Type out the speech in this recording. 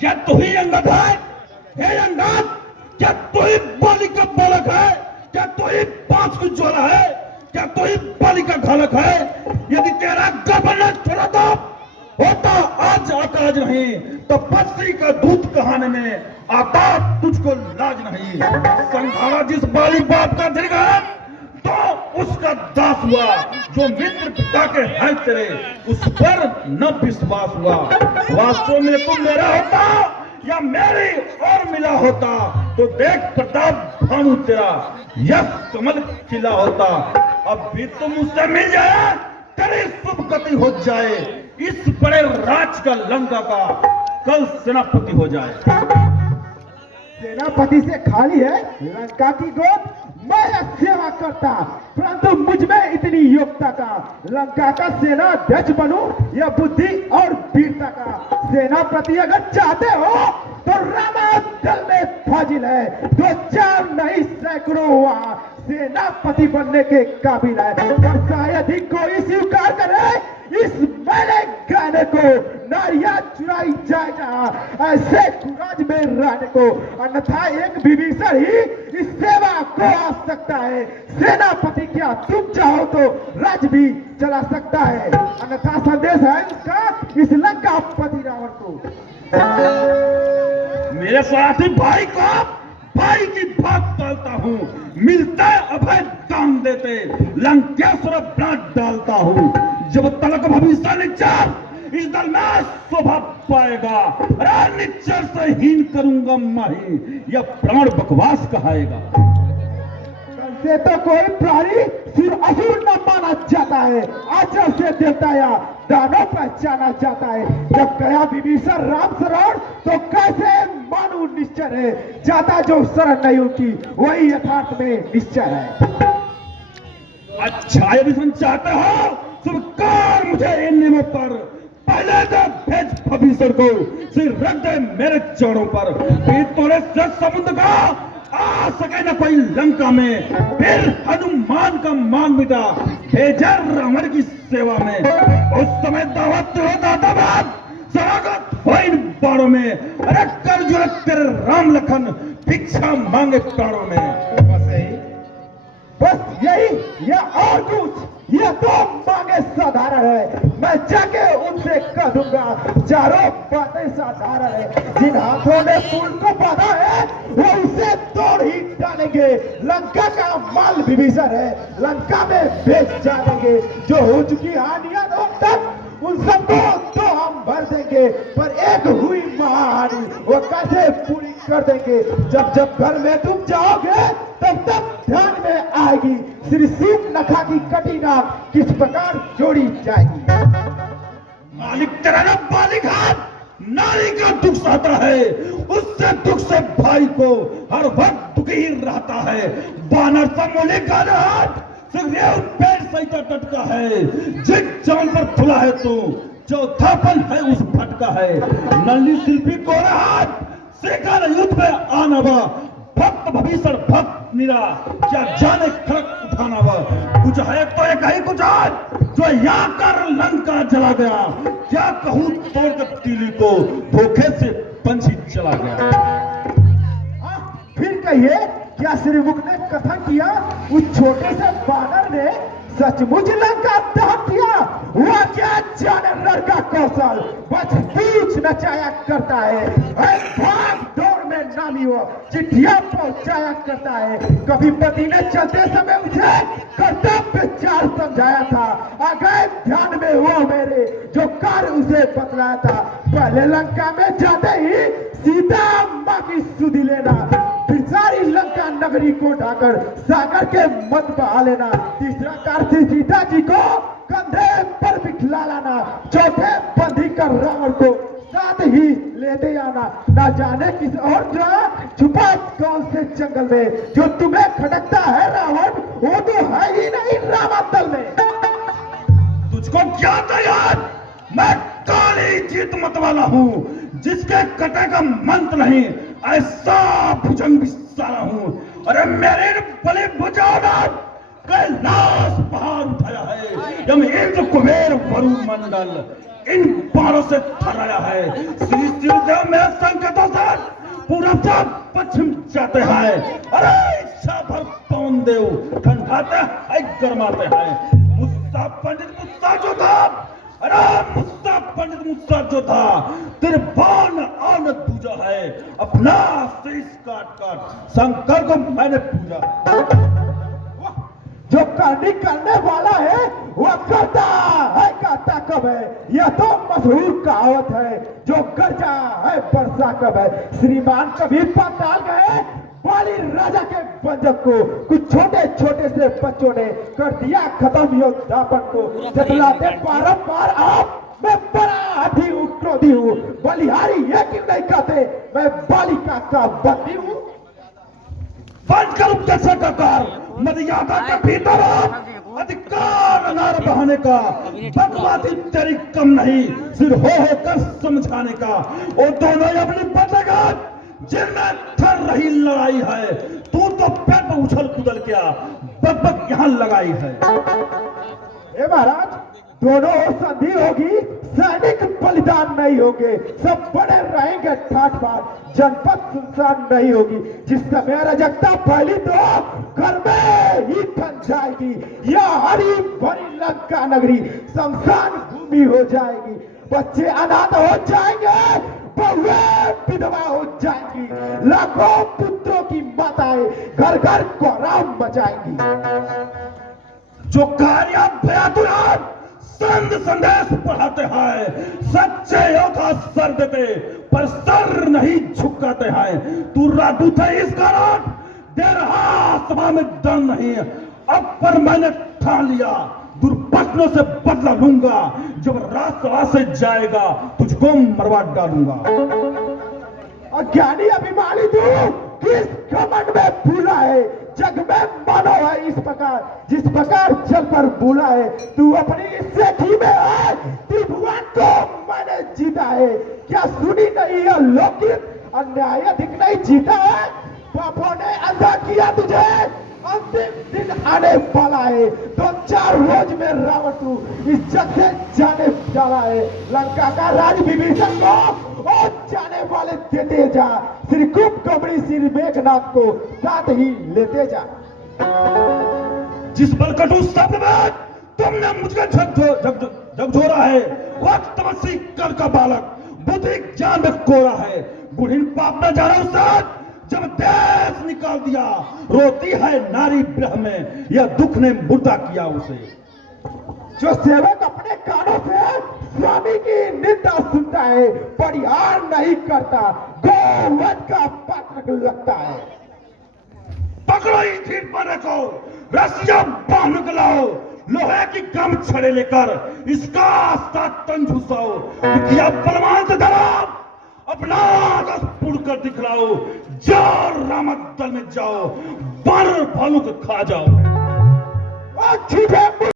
क्या तू ही अंगद है? हे अंगद, क्या तू ही बाली का बालक है? क्या तू ही बांस की ज्वाला है? क्या तू ही बाली का घालक है? यदि तेरा गर्भ न छोड़ा तो होता आज आकाज नहीं, तो बस्ती का दूध कहाने में आता तुझको लाज नहीं। संघाड़ा जिस बाली बाप का दीर्घा तो उसका दास हुआ, जो मित्र पिता के हैं तेरे उस पर न विश्वास हुआ। वास्तव में तुम मेरा होता या मेरी और मिला होता, तो देख प्रताप भानु तेरा यह कमल खिला होता। अब भी तुम उससे मिल जाए, तेरी शुभ गति हो जाए, इस बड़े राज का लंका का कल सेनापति हो जाए। सेनापति से खाली है लंका की गोद, मैं सेवा करता, परंतु मुझ में इतनी योग्यता का लंका का सेनाध्यक्ष बनूं या बुद्धि और वीरता का? सेनापति अगर चाहते हो तो रामादल में फाजिल है, 2-4 नहीं सैकड़ों हुआ सेनापति बनने के काबिल है। और शायद ही कोई स्वीकार करे इस मैंने गाने को, नारियां चुराई जाएगा ऐसे कुराज में रहने को, अन्यथा एक विभीषण ही इस सेवा को आ सकता है। सेनापति क्या तुम चाहो तो राज भी चला सकता है, अन्यथा संदेश है इसका इस लंकापति रावण को। मेरे साथी भाई को भाई की बात टालता हूँ, मिलता अभय दान देते लंकेश्वर प्राण डालता हूँ। जब तलक भविष्य निच्चर इस दल में शोभा पाएगा, अरे निच्चर से हीन करूंगा माही, यह प्राण बकवास कहाएगा। से तो कोई प्राणी सिर असुर न माना जाता है, आचरण से देवता या दानव पहचाना जाता है। जब गया विभीषण राम शरण तो कैसे मानू निश्चर है, जाता जो शरण नहीं उनकी वही यथार्थ में निश्चय है। अच्छा यदि तुम चाहते हो स्वीकार मुझे इन नियमों पर, पहले तो भेज भविष्य को सिर रख दे मेरे चरणों पर, फिर तोरे से समुद्र का आ सके न कोई लंका में, फिर हनुमान का मान मिटा भेजा रावण की सेवा में। उस समय दावत होता दावत सरागत हो इन बाणों में, अरे कर जुलत तेरे राम लखन भिक्षा मांगे प्राणों में। बस यही या और कुछ, यह तो मांगे साधारण है, मैं जाके उनसे कह दूंगा चारों बातें साधारण है। जिन हाथों ने फूल को बांधा है वो उसे तोड़ ही डालेंगे, लंका का माल विभीषण है लंका में बेच जाएंगे। जो हो चुकी हानियां अब तक उन सबको तो हम भर देंगे, पर एक हुई महाहानि वो कैसे पूरी कर देंगे। जब जब घर में तुम जाओगे तब तब ध्यान में आएगी श्री सूप नखा की कटीना किस प्रकार जोड़ी जाएगी। मालिक तेरा ना बालिक हाथ नारी का दुख सहता है, उससे दुख से भाई को हर वक्त दुखी ही रहता है। बानर सा मोले का हाथ पेड़ सहित टटका है, जिस जान पर खुला है तो चौथापन है उस भटका है। नल्ली शिल्पी को हाथ शेखर युद्ध में आना बा, भक्त भविष्य भक्त निरा क्या जाने खड़क उठाना वह। कुछ है तो एक ही कुछ आज जो यहाँ कर लंका चला गया, क्या कहूँ तोड़ के तीली को धोखे से पंछी चला गया। फिर कहिए क्या श्रीमुख ने कथन किया उस छोटे से बानर ने सचमुच लंका दहन किया? हुआ क्या जाने लड़का कौशल बच पूछ नचाया करता है, भाग दौड़ में नामी हो चिट्ठियां पहुंचाया करता है। कभी पति ने चलते समय उसे कर्तव्य चार समझाया था, आ गए ध्यान में वो मेरे जो कार्य उसे बतलाया था। पहले लंका में जाते ही सीता माँ की सुधि लेना, फिर सारी लंका नगरी को ढाकर सागर के मत बहा लेना, तीसरा कार्य सीता जी को कंधे पर बिठला लाना, चौथे बंदी कर रावण को साथ ही लेते आना। ना जाने किस और छुपा कौन से जंगल में जो तुम्हें खटकता है रावण वो तो है ही नहीं रामातल में। तुझको क्या था यार, मैं काली जीत मत वाला हूँ, जिसके कटे का मंत्र नहीं ऐसा भुजंग सारा हूँ। अरे मेरे बले बुझाना कैलाश पहाड़ उठाया है, यम इंद्र कुबेर वरुण मंडल इन बाणों से थराया है। श्री शिवदेव मेरा संग पूरब से पश्चिम जाते हैं। अरे इच्छा भर पवन देव ठंडाते हैं गरमाते हैं। मुस्ता पंडित मुस्ता जो था, अरे मुस्ता पंडित मुस्ता जो था, तिरपान आनंद पूजा है। अपना शीश काट काट शंकर को मैंने पूजा। जो करनी करने वाला है वह करता कब है, यह तो मशहूर कहावत है। जो गरजा है वर्षा कब है। श्रीमान कभी पाताल गए, बाली राजा के बंधक को कुछ छोटे छोटे से बच्चों ने कर दिया खत्म योद्धापन को। जतलाते बारंबार आप, मैं बड़ा हाथी हूँ, क्रोधी हूँ, बलिहारी ये क्यों नहीं कहते मैं बालिका का बंदी हूँ। बंद कर उपदेशक का कार, मर्यादा के भीतर अधिकार नार बहाने का। बकवादी तेरी कम नहीं, सिर हो कर समझाने का। वो दोनों अपनी बदलगत जिनमें थर रही लड़ाई है। तू तो पेट पर उछल कूदल क्या बक यहाँ लगाई है। ए महाराज, दोनों ओर संधि होगी, सैनिक बलिदान नहीं होंगे, सब बड़े रहेंगे ठाठ बाट, जनपद सुनसान नहीं होगी। जिस समय अराजकता फैली तो घर में ही ठन जाएगी। यह हरी भरी लंका नगरी शमशान भूमि हो जाएगी। बच्चे अनाथ हो जाएंगे, बहुएं विधवा हो जाएंगी, लाखों पुत्रों की माताएं घर घर कोहराम मचाएंगी। जो कार्य भयातुरान संत संदेश पढ़ाते हैं, सच्चे योद्धा सर देते पर सर नहीं झुकाते हैं। तू राजदूत है इस कारण दे रहा सभा में दम नहीं। अब पर मैंने ठान लिया, दुर्पत्नों से बदला लूंगा। जब राजसभा से जाएगा तुझको मरवा डालूंगा। अज्ञानी अभिमानी तू किस घमंड में भूला है। जग में मानो है इस प्रकार, जिस प्रकार चल पर भूला है। तू अपनी सेठी में है, त्रिभुवन को मैंने जीता है। क्या सुनी नहीं है लौकिक अन्याय अधिक नहीं जीता है। पापों ने अंधा किया तुझे, अंतिम दिन आने वाला है। 2-4 रोज में रावण तू इस जग से जाने वाला है। लंका का राज विभीषण को और जाने वाले देते जा। श्री कुंभ कबड़ी श्री मेघनाथ को साथ ही लेते जा। जिस बलकटु शब्द में तुमने मुझे झकझोरा है, वह तपस्वी कर का बालक बुद्धि ज्ञान में कोरा है। बुढ़िन पाप न जाना उससे जब देश निकाल दिया। रोती है नारी ब्रह में, यह दुख ने मुर्दा किया उसे। जो सेवक अपने कानों से स्वामी की निंदा सुनता है, परिहार नहीं करता, गौवध का पात्र लगता है। पकड़ो इस ठीक बने को, रस्सियां बांध के लाओ, लोहे की गम छड़े लेकर इसका आस्था तन झुसाओ। किया बलवान से धरो, अपना रस पुड़ कर दिखलाओ। जाओ रामक दल में जाओ, बानर भालू को खा जाओ।